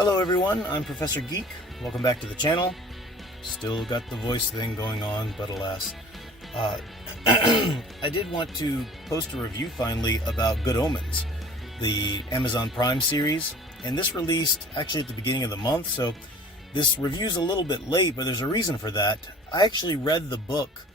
Hello everyone, I'm Professor Geek. Welcome back to the channel. Still got the voice thing going on, but alas. I did want to post a review finally about Good Omens, the Amazon Prime series, and this released actually at the beginning of the month, so this review's a little bit late, but there's a reason for that. I actually read the book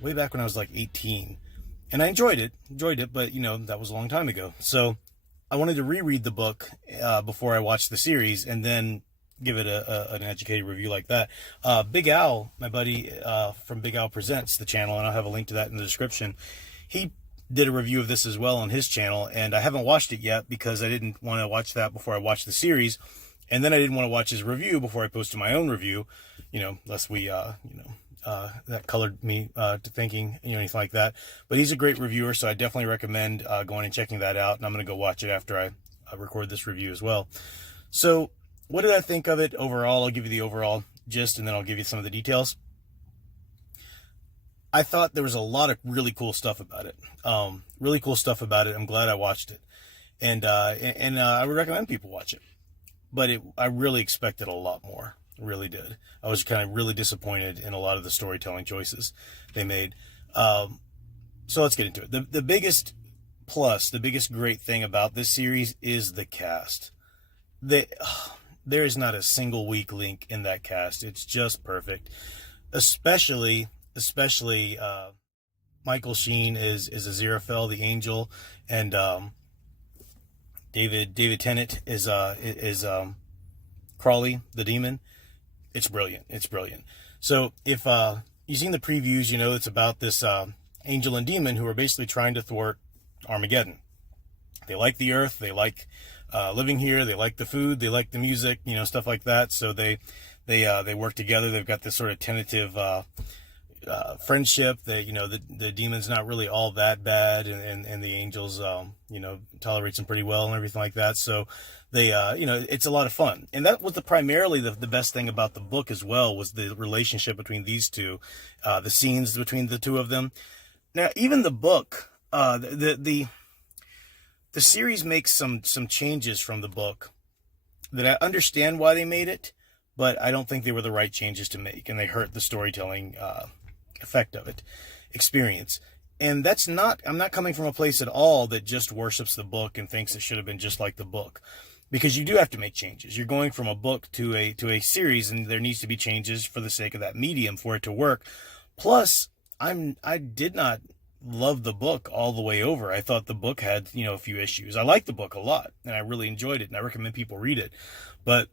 way back when I was like 18, and I enjoyed it, but you know, that was a long time ago. So I wanted to reread the book before I watched the series and then give it an educated review like that. Big Al, my buddy from Big Al Presents, the channel, and I'll have a link to that in the description, he did a review of this as well on his channel, and I haven't watched it yet because I didn't want to watch that before I watched the series, and then I didn't want to watch his review before I posted my own review, you know, lest we, that colored me to thinking, you know, anything like that. But he's a great reviewer, so I definitely recommend going and checking that out, and I'm going to go watch it after I record this review as well. So what did I think of it overall? I'll give you the overall gist, and then I'll give you some of the details. I thought there was a lot of really cool stuff about it. Really cool stuff about it. I'm glad I watched it. And I would recommend people watch it. But I really expected a lot more. Really did. I was kind of really disappointed in a lot of the storytelling choices they made. So let's get into it. The biggest plus, the biggest great thing about this series is the cast. There is not a single weak link in that cast. It's just perfect. Especially Michael Sheen is Aziraphale, the angel, and David Tennant is Crawley, the demon. It's brilliant. It's brilliant. So if you've seen the previews, you know it's about this angel and demon who are basically trying to thwart Armageddon. They like the earth. They like living here. They like the food. They like the music, you know, stuff like that. So they work together. They've got this sort of tentative friendship. That, you know, the demon's not really all that bad, and the angels, you know, tolerates them pretty well and everything like that. So they, you know, it's a lot of fun. And that was primarily the best thing about the book as well, was the relationship between these two, the scenes between the two of them. Now, even the book, the series makes some changes from the book that I understand why they made it, but I don't think they were the right changes to make, and they hurt the storytelling effect of it, experience. And that's not, I'm not coming from a place at all that just worships the book and thinks it should have been just like the book, because you do have to make changes. You're going from a book to a series, and there needs to be changes for the sake of that medium for it to work. Plus, I did not love the book all the way over. I thought the book had, you know, a few issues. I liked the book a lot, and I really enjoyed it, and I recommend people read it. But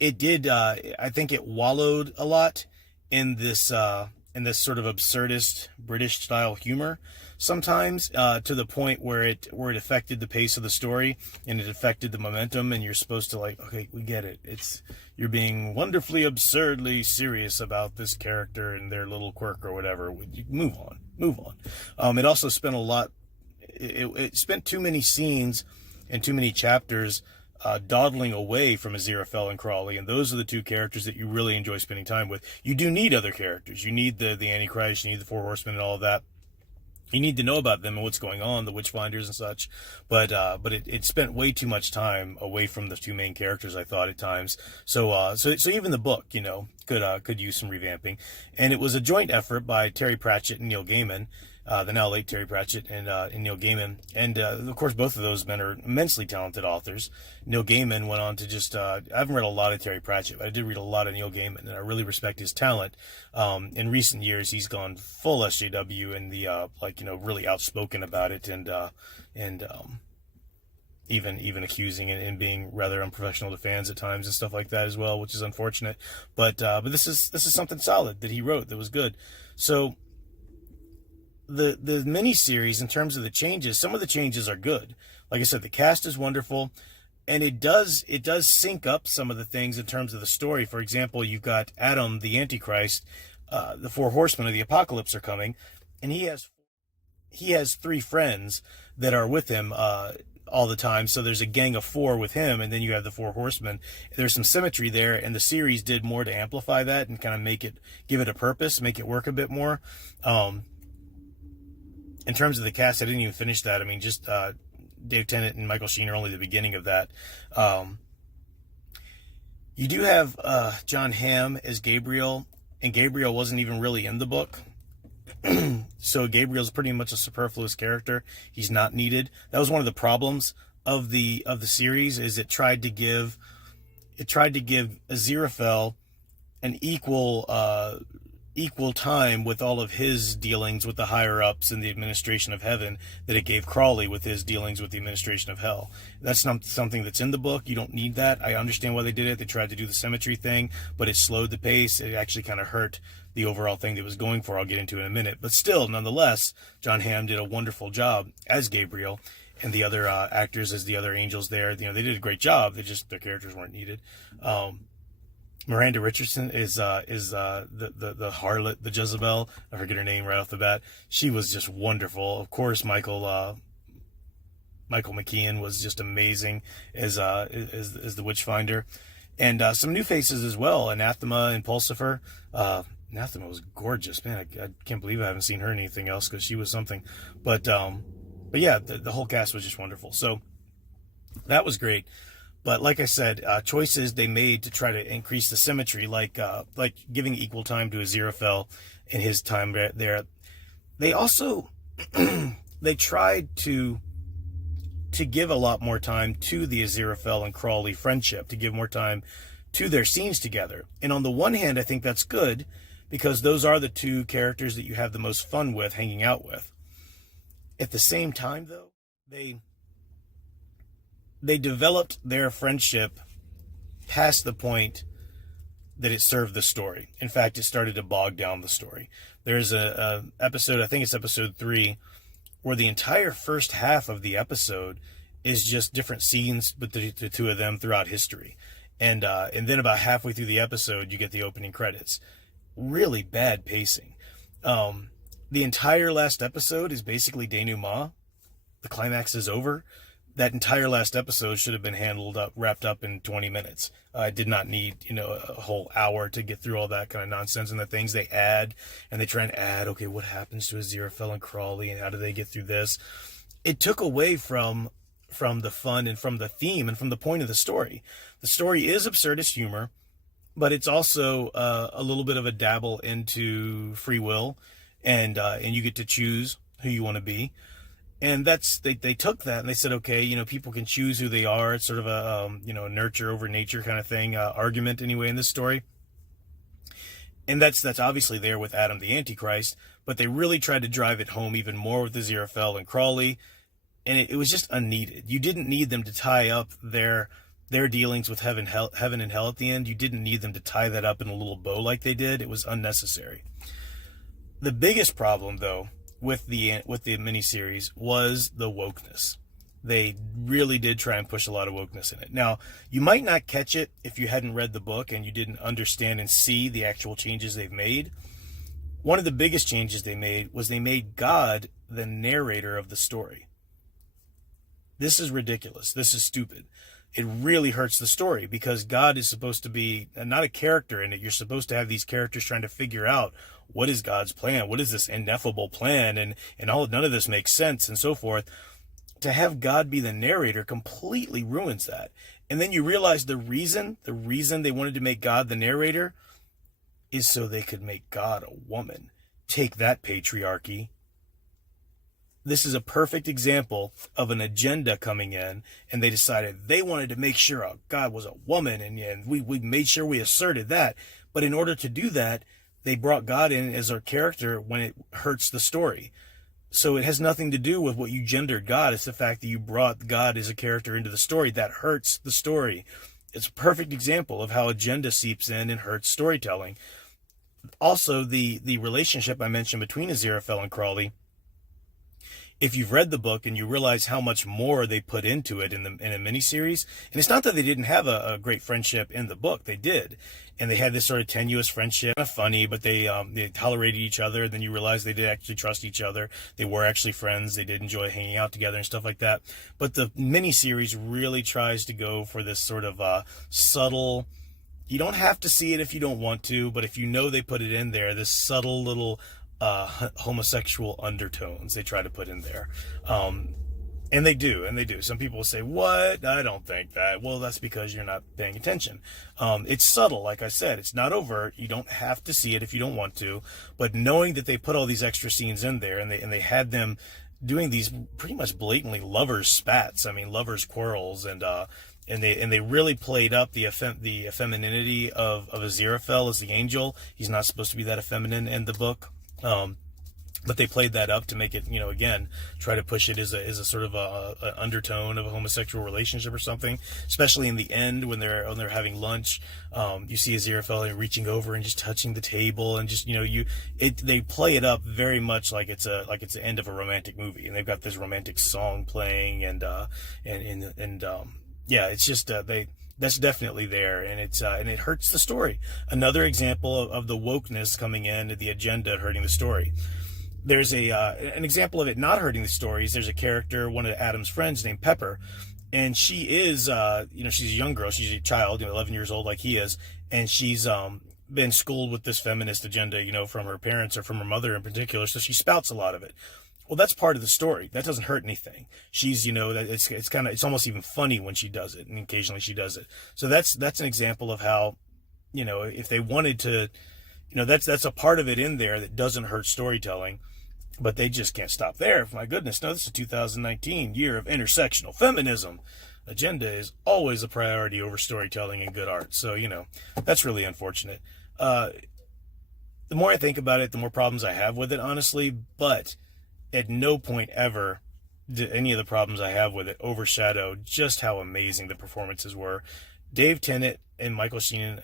it did, I think it wallowed a lot in this sort of absurdist British style humor sometimes, to the point where it affected the pace of the story, and it affected the momentum, and you're supposed to, like, okay, we get it. You're being wonderfully absurdly serious about this character and their little quirk or whatever. Move on. It also spent it spent too many scenes and too many chapters dawdling away from Aziraphale and Crawley, and those are the two characters that you really enjoy spending time with. You do need other characters. You need the Antichrist, you need the Four Horsemen and all of that. You need to know about them and what's going on, the Witchfinders and such. But it spent way too much time away from the two main characters, I thought, at times. So even the book, you know, could use some revamping. And it was a joint effort by Terry Pratchett and Neil Gaiman, the now late Terry Pratchett and Neil Gaiman. And of course, both of those men are immensely talented authors. Neil Gaiman went on to just, I haven't read a lot of Terry Pratchett, but I did read a lot of Neil Gaiman, and I really respect his talent. In recent years, he's gone full SJW and the, like, you know, really outspoken about it, and even accusing and being rather unprofessional to fans at times and stuff like that as well, which is unfortunate. But this is something solid that he wrote that was good. So the miniseries, in terms of the changes, some of the changes are good. Like I said, the cast is wonderful, and it does sync up some of the things in terms of the story. For example, you've got Adam, the Antichrist, the Four Horsemen of the Apocalypse are coming, and he has three friends that are with him all the time. So there's a gang of four with him, and then you have the Four Horsemen. There's some symmetry there, and the series did more to amplify that and kind of give it a purpose, make it work a bit more. In terms of the cast, I didn't even finish that. I mean, just Dave Tennant and Michael Sheen are only the beginning of that. You do have John Hamm as Gabriel, and Gabriel wasn't even really in the book. So Gabriel's pretty much a superfluous character. He's not needed. That was one of the problems of the series, is it tried to give Aziraphale an equal time with all of his dealings with the higher ups in the administration of heaven that it gave Crawley with his dealings with the administration of hell. That's not something that's in the book. You don't need that. I understand why they did it. They tried to do the symmetry thing, but it slowed the pace. It actually kind of hurt the overall thing that was going for. I'll get into in a minute. But still, nonetheless, John Hamm did a wonderful job as Gabriel, and the other actors as the other angels there. They did a great job. Their characters weren't needed. Miranda Richardson is the harlot, the Jezebel. I forget her name right off the bat. She was just wonderful. Of course, Michael McKean was just amazing as the Witchfinder, and some new faces as well. Anathema and Pulsifer. Anathema was gorgeous, man. I can't believe I haven't seen her in anything else, because she was something. But yeah, the whole cast was just wonderful. So that was great. But like I said, choices they made to try to increase the symmetry, like giving equal time to Aziraphale in his time there. They also they tried to give a lot more time to the Aziraphale and Crawley friendship, to give more time to their scenes together. And on the one hand, I think that's good, because those are the two characters that you have the most fun with, hanging out with. At the same time, though, they developed their friendship past the point that it served the story. In fact, it started to bog down the story. There's a episode, I think it's episode 3, where the entire first half of the episode is just different scenes with the two of them throughout history. And then about halfway through the episode, you get the opening credits. Really bad pacing. The entire last episode is basically denouement. The climax is over. That entire last episode should have been wrapped up in 20 minutes. I did not need, a whole hour to get through all that kind of nonsense, and the things they add, and they try and add, okay, what happens to Aziraphale and Crawley, and how do they get through this? It took away from the fun and from the theme and from the point of the story. The story is absurdist humor, but it's also a little bit of a dabble into free will, and you get to choose who you want to be. And they took that and they said, okay, people can choose who they are. It's sort of a nurture over nature kind of thing, argument anyway in this story. And that's obviously there with Adam the Antichrist, but they really tried to drive it home even more with Aziraphale and Crawley, and it was just unneeded. You didn't need them to tie up their dealings with heaven and hell at the end. You didn't need them to tie that up in a little bow like they did. It was unnecessary. The biggest problem, though, with the miniseries was the wokeness. They really did try and push a lot of wokeness in it. Now, you might not catch it if you hadn't read the book and you didn't understand and see the actual changes they've made. One of the biggest changes they made was they made God the narrator of the story. This is ridiculous. This is stupid. It really hurts the story, because God is supposed to be not a character in it. You're supposed to have these characters trying to figure out, what is God's plan? What is this ineffable plan? And none of this makes sense, and so forth. To have God be the narrator completely ruins that. And then you realize the reason they wanted to make God the narrator is so they could make God a woman. Take that, patriarchy. This is a perfect example of an agenda coming in, and they decided they wanted to make sure God was a woman, and we made sure we asserted that. But in order to do that, they brought God in as a character when it hurts the story. So it has nothing to do with what you gendered God. It's the fact that you brought God as a character into the story that hurts the story. It's a perfect example of how agenda seeps in and hurts storytelling. Also, the relationship I mentioned between Aziraphale and Crawley, if you've read the book and you realize how much more they put into it in a miniseries, and it's not that they didn't have a great friendship in the book, they did, and they had this sort of tenuous friendship, kind of funny, but they tolerated each other. Then you realize they did actually trust each other. They were actually friends. They did enjoy hanging out together and stuff like that. But the miniseries really tries to go for this sort of subtle. You don't have to see it if you don't want to, but if you know they put it in there, this subtle little homosexual undertones they try to put in there. And they do, and they do. Some people will say, what? I don't think that. Well, that's because you're not paying attention. It's subtle, like I said. It's not overt. You don't have to see it if you don't want to. But knowing that they put all these extra scenes in there, and they had them doing these pretty much blatantly lovers spats. I mean, lovers quarrels, and they really played up the effeminacy of Aziraphale as the angel. He's not supposed to be that effeminate in the book. But they played that up to make it, again, try to push it as a sort of a undertone of a homosexual relationship or something. Especially in the end when they're having lunch, you see Aziraphale reaching over and just touching the table, and just they play it up very much like it's the end of a romantic movie, and they've got this romantic song playing, and yeah, it's just that's definitely there, and it hurts the story. Another example of the wokeness coming in, the agenda hurting the story. There's an example of it not hurting the stories. There's a character, one of Adam's friends, named Pepper, and she is, she's a young girl. She's a child, 11 years old, like he is, and she's been schooled with this feminist agenda, from her parents or from her mother in particular. So she spouts a lot of it. Well, that's part of the story. That doesn't hurt anything. She's, it's almost even funny when she does it, and occasionally she does it. So that's an example of how, if they wanted to, that's a part of it in there that doesn't hurt storytelling. But they just can't stop there. My goodness, no, this is 2019, year of intersectional feminism. Agenda is always a priority over storytelling and good art. So, that's really unfortunate. The more I think about it, the more problems I have with it, honestly. But at no point ever did any of the problems I have with it overshadow just how amazing the performances were. Dave Tennant and Michael Sheen,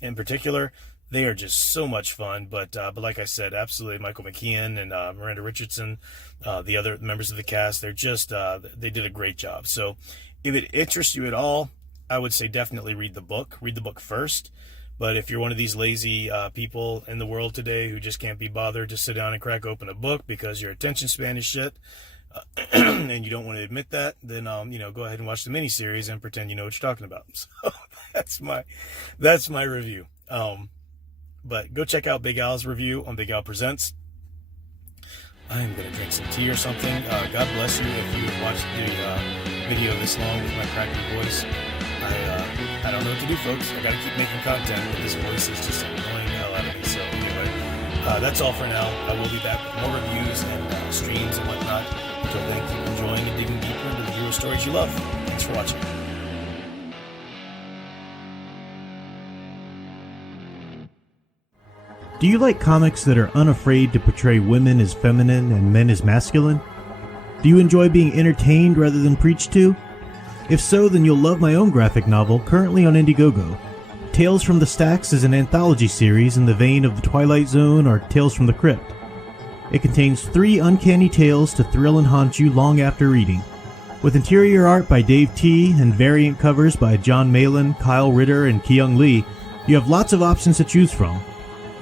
in particular, they are just so much fun, but like I said, absolutely, Michael McKean and Miranda Richardson, the other members of the cast, they're just, they did a great job. So if it interests you at all, I would say definitely read the book. Read the book first. But if you're one of these lazy people in the world today who just can't be bothered to sit down and crack open a book because your attention span is shit, and you don't want to admit that, then go ahead and watch the miniseries and pretend you know what you're talking about. So that's my review. But go check out Big Al's review on Big Al Presents. I'm going to drink some tea or something. God bless you if you watched the video this long with my crackly voice. I don't know what to do, folks. I got to keep making content, but this voice is just annoying the hell out of me. So anyway, that's all for now. I will be back with more reviews and streams and whatnot. Until then, keep enjoying and digging deeper into the hero stories you love. Thanks for watching. Do you like comics that are unafraid to portray women as feminine and men as masculine? Do you enjoy being entertained rather than preached to? If so, then you'll love my own graphic novel currently on Indiegogo. Tales from the Stacks is an anthology series in the vein of The Twilight Zone or Tales from the Crypt. It contains 3 uncanny tales to thrill and haunt you long after reading. With interior art by Dave T. and variant covers by John Malin, Kyle Ritter, and Kyung Lee, you have lots of options to choose from.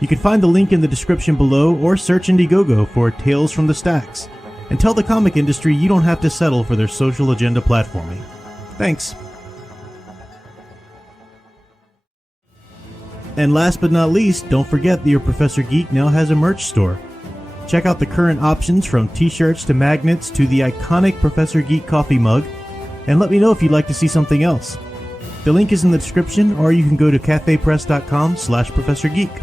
You can find the link in the description below or search Indiegogo for Tales from the Stacks, and tell the comic industry you don't have to settle for their social agenda platforming. Thanks. And last but not least, don't forget that your Professor Geek now has a merch store. Check out the current options from t-shirts to magnets to the iconic Professor Geek coffee mug, and let me know if you'd like to see something else. The link is in the description, or you can go to cafepress.com/ProfessorGeek.